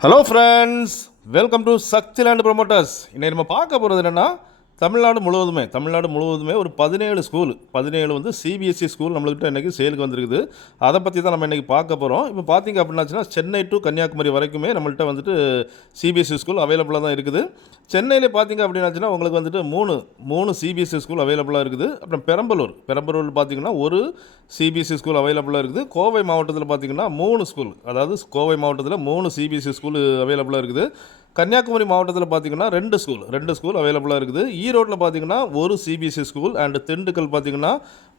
Hello friends welcome to Shakti land promoters இன்னைக்கு நம்ம பார்க்க போகிறது என்னென்னா தமிழ்நாடு முழுவதுமே தமிழ்நாடு முழுவதுமே ஒரு பதினேழு ஸ்கூல் பதினேழு வந்து சிபிஎஸ்சி ஸ்கூல் நம்மள்கிட்ட இன்றைக்கி சேலுக்கு வந்திருக்குது. அதை பற்றி தான் நம்ம இன்றைக்கி பார்க்க போகிறோம் இப்போ பார்த்திங்க அப்படின்னாச்சுன்னா சென்னை டு கன்னியாகுமரி வரைக்குமே நம்மள்கிட்ட வந்துட்டு சிபிஎஸ்சி ஸ்கூல் அவைலபிளாக தான் இருக்குது. சென்னையில் பார்த்திங்க அப்படின்னாச்சுன்னா உங்களுக்கு வந்துட்டு மூணு மூணு சிபிஎஸ்சி ஸ்கூல் அவைலபிளாக இருக்குது. அப்புறம் பெரம்பலூர் பெரம்பலூர் பார்த்தீங்கன்னா ஒரு சிபிஎஸ்சி ஸ்கூல் அவைலபிளாக இருக்குது. கோவை மாவட்டத்தில் பார்த்தீங்கன்னா மூணு ஸ்கூல் அதாவது கோவை மாவட்டத்தில் மூணு சிபிஎஸ்சி ஸ்கூல் அவைலபிளாக இருக்குது. கன்னியாகுமரி மாவட்டத்தில் பார்த்தீங்கன்னா ரெண்டு ஸ்கூல் ரெண்டு ஸ்கூல் அவைலபிளாக இருக்குது. ஈரோட்டில் பார்த்தீங்கன்னா ஒரு சிபிஎஸ்சி ஸ்கூல் அண்டு திண்டுக்கல் பார்த்தீங்கன்னா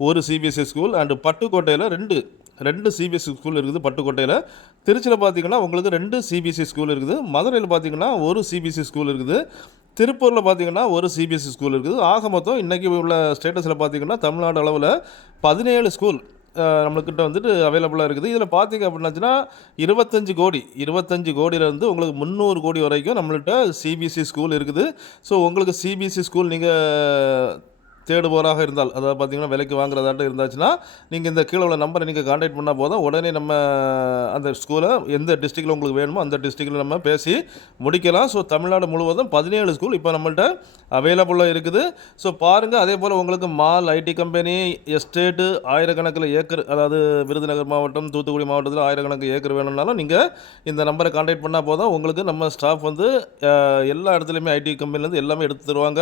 ஒரு சிபிஎஸ்சி ஸ்கூல் அண்டு பட்டுக்கோட்டையில் ரெண்டு ரெண்டு சிபிஎஸ்சி ஸ்கூல் இருக்குது பட்டுக்கோட்டையில். திருச்சியில் பார்த்தீங்கன்னா உங்களுக்கு ரெண்டு சிபிஎஸ்சி ஸ்கூல் இருக்குது. மதுரையில் பார்த்தீங்கன்னா ஒரு சிபிஎஸ்சி ஸ்கூல் இருக்குது. திருப்பூரில் பார்த்தீங்கன்னா ஒரு சிபிஎஸ்சி ஸ்கூல் இருக்குது. ஆக மொத்தம் இன்றைக்கி உள்ள ஸ்டேட்டஸில் பார்த்தீங்கன்னா தமிழ்நாடு அளவில் பதினேழு ஸ்கூல் நம்மளுக்கிட்ட வந்துட்டு அவைலபிளாக இருக்குது. இதில் பார்த்தீங்க அப்படின்னாச்சுன்னா இருபத்தஞ்சு கோடி இருபத்தஞ்சு கோடியிலேருந்து உங்களுக்கு முந்நூறு கோடி வரைக்கும் நம்மள்கிட்ட சிபிஎஸ்சி ஸ்கூல் இருக்குது. ஸோ உங்களுக்கு சிபிஎஸ்சி ஸ்கூல் நீங்கள் தேடுபவராக இருந்தால் அதாவது பார்த்தீங்கன்னா விலைக்கு வாங்குறதாட்டம் இருந்தாச்சுன்னா நீங்கள் இந்த கீழே உள்ள நம்பரை நீங்கள் காண்டாக்ட் பண்ணால் போதும். உடனே நம்ம அந்த ஸ்கூலை எந்த டிஸ்ட்ரிக்டில் உங்களுக்கு வேணுமோ அந்த டிஸ்ட்ரிக்டில் நம்ம பேசி முடிக்கலாம். ஸோ தமிழ்நாடு முழுவதும் பதினேழு ஸ்கூல் இப்போ நம்மள்ட்ட அவைலபிளாக இருக்குது. ஸோ பாருங்கள் அதே போல் உங்களுக்கு மால் ஐடி கம்பெனி எஸ்டேட்டு ஆயிரக்கணக்கில் ஏக்கர் அதாவது விருதுநகர் மாவட்டம் தூத்துக்குடி மாவட்டத்தில் ஆயிரக்கணக்கு ஏக்கர் வேணும்னாலும் நீங்கள் இந்த நம்பரை காண்டாக்ட் பண்ணால் போதும். உங்களுக்கு நம்ம ஸ்டாஃப் வந்து எல்லா இடத்துலையுமே ஐடி கம்பெனிலேருந்து எல்லாமே எடுத்து தருவாங்க.